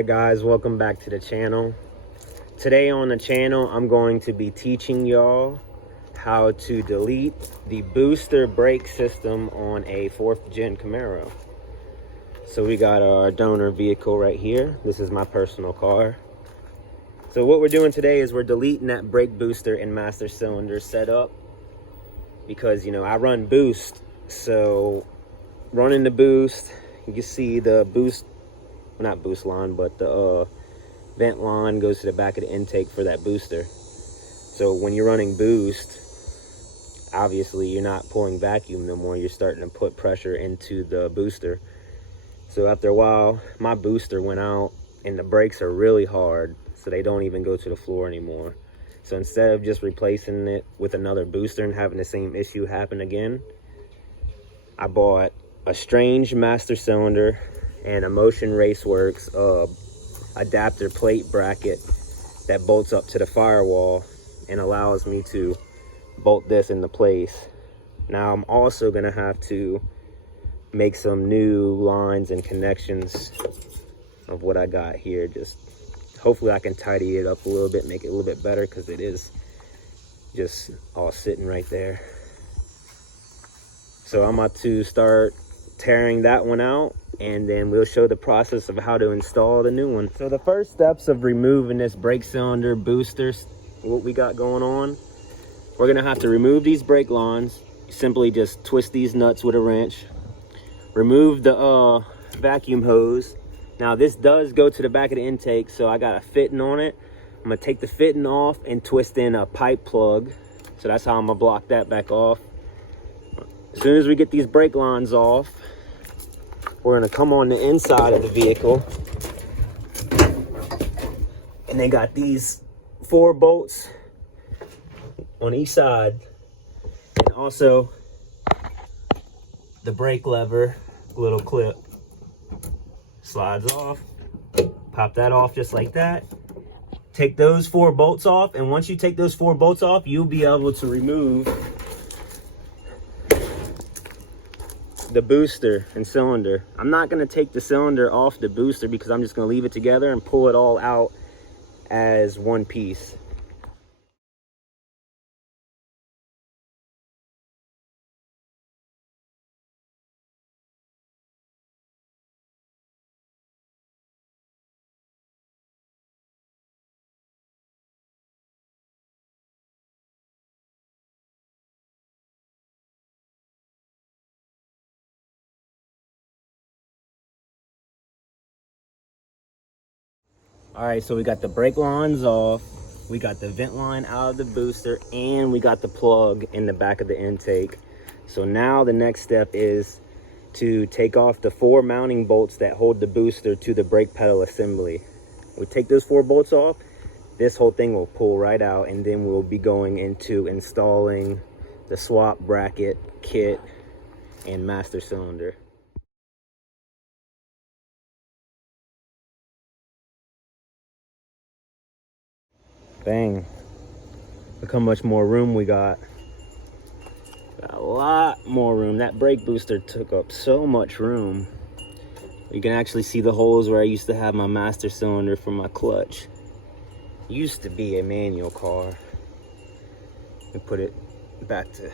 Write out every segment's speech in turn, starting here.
Alright guys, welcome back to the channel. Today on the channel, I'm going to be teaching y'all how to delete the booster brake system on a 4th gen Camaro. So we got our donor vehicle right here. This is my personal car. So what we're doing today is we're deleting that brake booster and master cylinder setup because, you know, I run boost. So running the boost, you can see the boost, not boost line, but the vent line goes to the back of the intake for that booster. So when you're running boost, obviously you're not pulling vacuum no more. You're starting to put pressure into the booster. So after a while, my booster went out and the brakes are really hard, so they don't even go to the floor anymore. So instead of just replacing it with another booster and having the same issue happen again, I bought a strange master cylinder and a Motion RaceWorks adapter plate bracket that bolts up to the firewall and allows me to bolt this into place. Now I'm also gonna have to make some new lines and connections of what I got here. Just hopefully I can tidy it up a little bit, make it a little bit better, because it is just all sitting right there. So I'm about to start tearing that one out, and then we'll show the process of how to install the new one. So the first steps of removing this brake cylinder booster, what we got going on, we're gonna have to remove these brake lines. Simply just twist these nuts with a wrench. Remove the vacuum hose. Now this does go to the back of the intake, so I got a fitting on it. I'm gonna take the fitting off and twist in a pipe plug. So that's how I'm gonna block that back off. As soon as we get these brake lines off, we're gonna come on the inside of the vehicle. And they got these 4 bolts on each side. And also the brake lever, little clip, slides off. Pop that off just like that. Take those 4 bolts off, and once you take those 4 bolts off, you'll be able to remove the booster and cylinder. I'm not going to take the cylinder off the booster because I'm just going to leave it together and pull it all out as one piece. All right, so we got the brake lines off, we got the vent line out of the booster, and we got the plug in the back of the intake. So now the next step is to take off the 4 mounting bolts that hold the booster to the brake pedal assembly. We take those 4 bolts off, this whole thing will pull right out, and then we'll be going into installing the swap bracket, kit, and master cylinder. Bang. Look how much more room we got. Got a lot more room. That brake booster took up so much room. You can actually see the holes where I used to have my master cylinder for my clutch. Used to be a manual car. We put it back to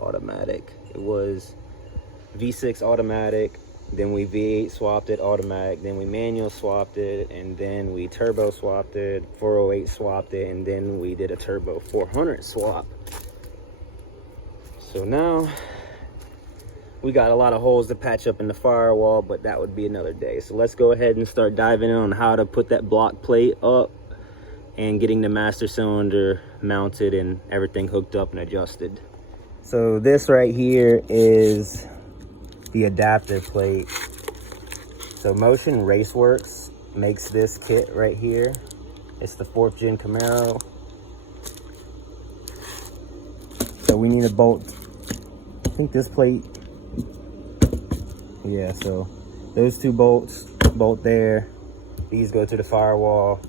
automatic. It was V6 automatic. Then we V8 swapped it automatic, then we manual swapped it, and then we turbo swapped it, 408 swapped it, and then we did a turbo 400 swap. So now we got a lot of holes to patch up in the firewall, but that would be another day. So let's go ahead and start diving in on how to put that block plate up and getting the master cylinder mounted and everything hooked up and adjusted. So this right here is the adapter plate. So Motion RaceWorks makes this kit right here. It's the 4th gen Camaro. So we need a bolt, I think this plate, yeah, so those 2 bolts bolt there, these go to the firewall,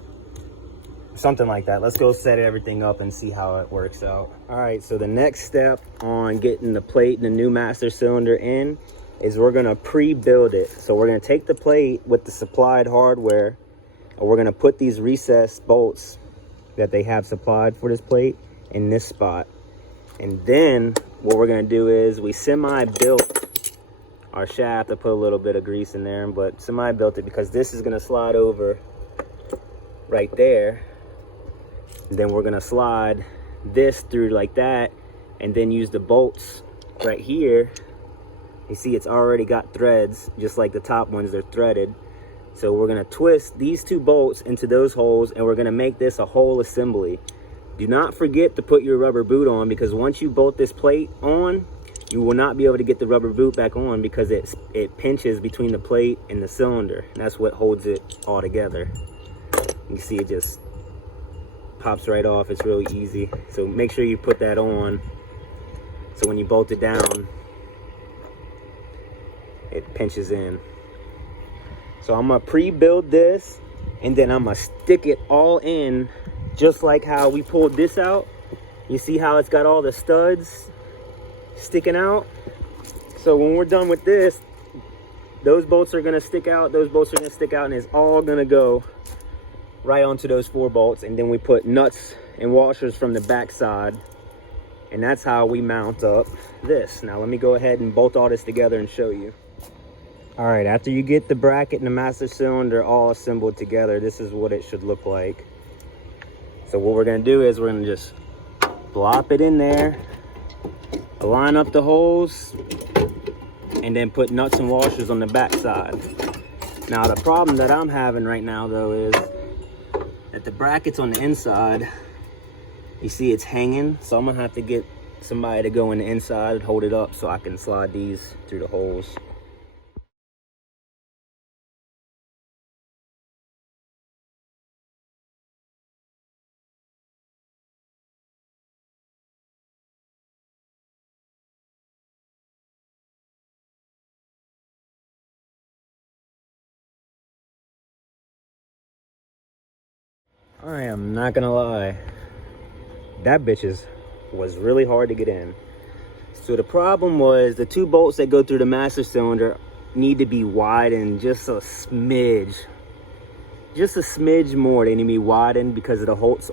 something like that. Let's go set everything up and see how it works out. All right, so the next step on getting the plate and the new master cylinder in is we're gonna pre-build it. So we're gonna take the plate with the supplied hardware, and we're gonna put these recessed bolts that they have supplied for this plate in this spot. And then what we're gonna do is we semi-built our shaft. I put a little bit of grease in there, but semi-built it because this is gonna slide over right there. And then we're gonna slide this through like that, and then use the bolts right here. You see it's already got threads, just like the top ones, they're threaded. So we're gonna twist these two bolts into those holes, and we're gonna make this a whole assembly. Do not forget to put your rubber boot on, because once you bolt this plate on, you will not be able to get the rubber boot back on because it pinches between the plate and the cylinder. And that's what holds it all together. You see it just pops right off. It's really easy. So make sure you put that on, so when you bolt it down, it pinches in. So I'm gonna pre-build this, and then I'm gonna stick it all in, just like how we pulled this out. You see how it's got all the studs sticking out? So when we're done with this, those bolts are gonna stick out, those bolts are gonna stick out, and it's all gonna go right onto those 4 bolts. And then we put nuts and washers from the back side, and that's how we mount up this. Now let me go ahead and bolt all this together and show you. All right, after you get the bracket and the master cylinder all assembled together, this is what it should look like. So what we're gonna do is we're gonna just plop it in there, line up the holes, and then put nuts and washers on the back side. Now the problem that I'm having right now though is that the brackets on the inside, you see it's hanging. So I'm gonna have to get somebody to go in the inside and hold it up so I can slide these through the holes. I am not gonna lie, that was really hard to get in. So the problem was the 2 bolts that go through the master cylinder need to be widened just a smidge more. They need to be widened because of the holes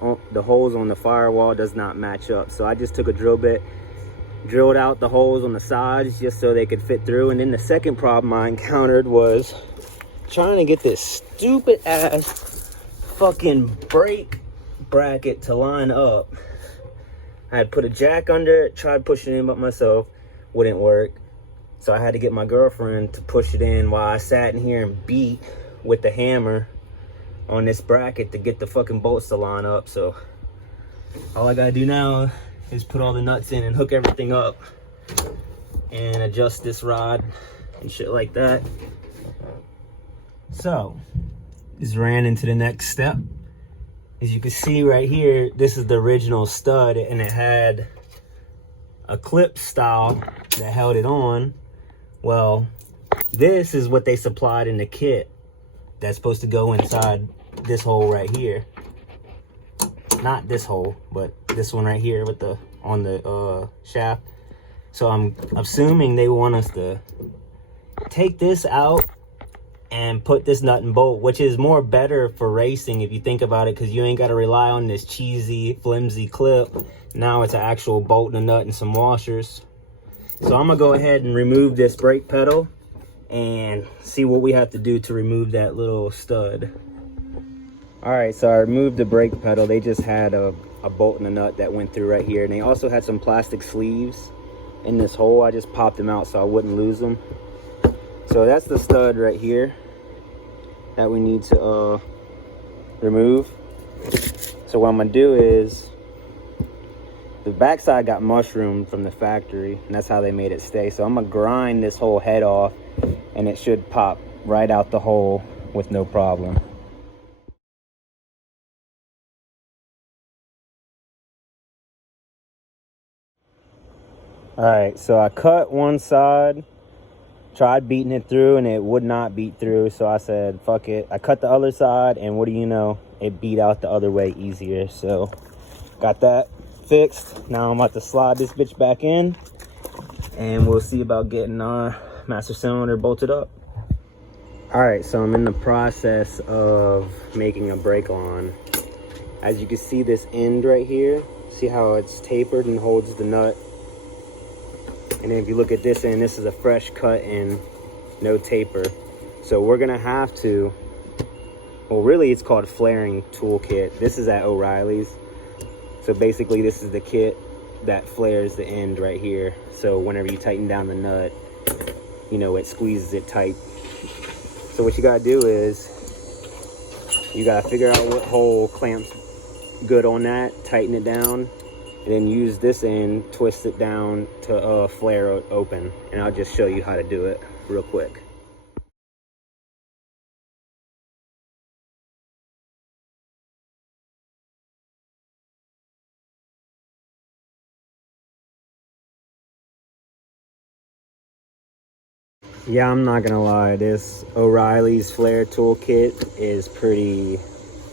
on the firewall does not match up. So I just took a drill bit, drilled out the holes on the sides just so they could fit through. And then the second problem I encountered was trying to get this stupid ass fucking brake bracket to line up. I had put a jack under it, tried pushing it in by myself, wouldn't work. So I had to get my girlfriend to push it in while I sat in here and beat with the hammer on this bracket to get the fucking bolts to line up. So all I gotta do now is put all the nuts in and hook everything up and adjust this rod and shit like that. So just ran into the next step. As you can see right here, this is the original stud, and it had a clip style that held it on. Well, this is what they supplied in the kit that's supposed to go inside this hole right here. Not this hole, but this one right here with the on the shaft. So I'm assuming they want us to take this out and put this nut and bolt, which is more better for racing if you think about it, because you ain't got to rely on this cheesy flimsy clip. Now it's an actual bolt and a nut and some washers. So I'm gonna go ahead and remove this brake pedal and see what we have to do to remove that little stud. All right, so I removed the brake pedal. They just had a bolt and a nut that went through right here, and they also had some plastic sleeves in this hole. I just popped them out so I wouldn't lose them. So that's the stud right here that we need to remove. So what I'm gonna do is, the backside got mushroomed from the factory, and that's how they made it stay. So I'm gonna grind this whole head off, and it should pop right out the hole with no problem. All right, so I cut one side, tried beating it through, and it would not beat through. So I said, fuck it. I cut the other side, and what do you know? It beat out the other way easier. So got that fixed. Now I'm about to slide this bitch back in, and we'll see about getting our master cylinder bolted up. All right, so I'm in the process of making a brake line. As you can see, this end right here, see how it's tapered and holds the nut? And then if you look at this end, this is a fresh cut end, no taper. So we're gonna have to, well, really it's called flaring toolkit. This is at O'Reilly's. So basically this is the kit that flares the end right here. So whenever you tighten down the nut, you know, it squeezes it tight. So what you gotta do is, you gotta figure out what hole clamps good on that, tighten it down, and then use this end, twist it down to flare it open. And I'll just show you how to do it real quick. Yeah, I'm not gonna lie, this O'Reilly's flare toolkit is pretty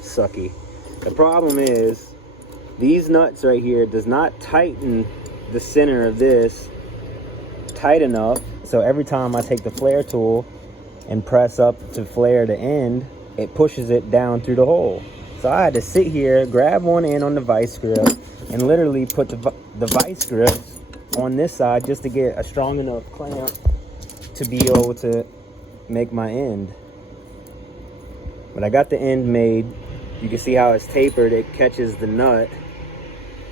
sucky. The problem is, these nuts right here does not tighten the center of this tight enough. So every time I take the flare tool and press up to flare the end, it pushes it down through the hole. So I had to sit here, grab one end on the vice grip, and literally put the vice grip on this side just to get a strong enough clamp to be able to make my end. But I got the end made. You can see how it's tapered. It catches the nut,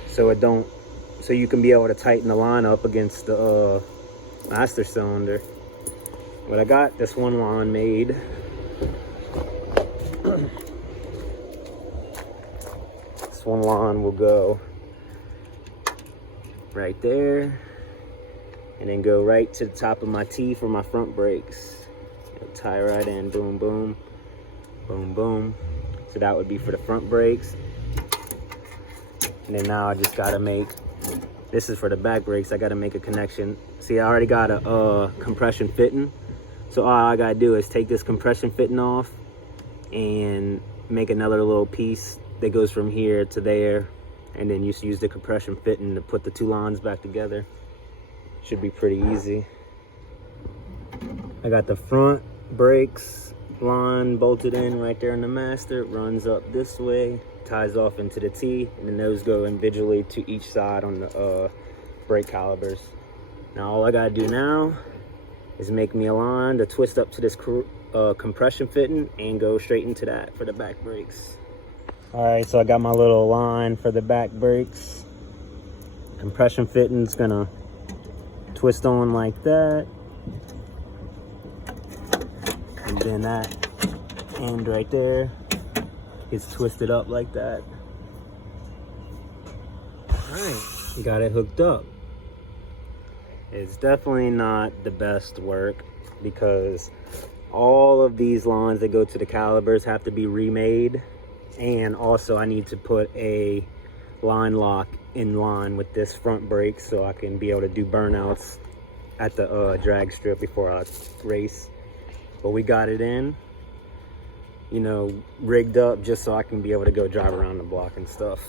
so you can be able to tighten the line up against the master cylinder. But I got this one line made. This one line will go right there, and then go right to the top of my T for my front brakes. It'll tie right in, boom, boom, boom, boom. So that would be for the front brakes. And then now I just gotta make, this is for the back brakes, I gotta make a connection. See, I already got a compression fitting. So all I gotta do is take this compression fitting off and make another little piece that goes from here to there. And then just use the compression fitting to put the two lines back together. Should be pretty easy. I got the front brakes line bolted in right there in the master. It runs up this way, ties off into the T, and then those go individually to each side on the brake calipers. Now all I gotta do now is make me a line to twist up to this compression fitting and go straight into that for the back brakes. All right, so I got my little line for the back brakes. Compression fitting's gonna twist on like that, and then that end right there is twisted up like that. All right, got it hooked up. It's definitely not the best work because all of these lines that go to the calipers have to be remade, and also I need to put a line lock in line with this front brake so I can be able to do burnouts at the drag strip before I race. But we got it in, you know, rigged up just so I can be able to go drive around the block and stuff.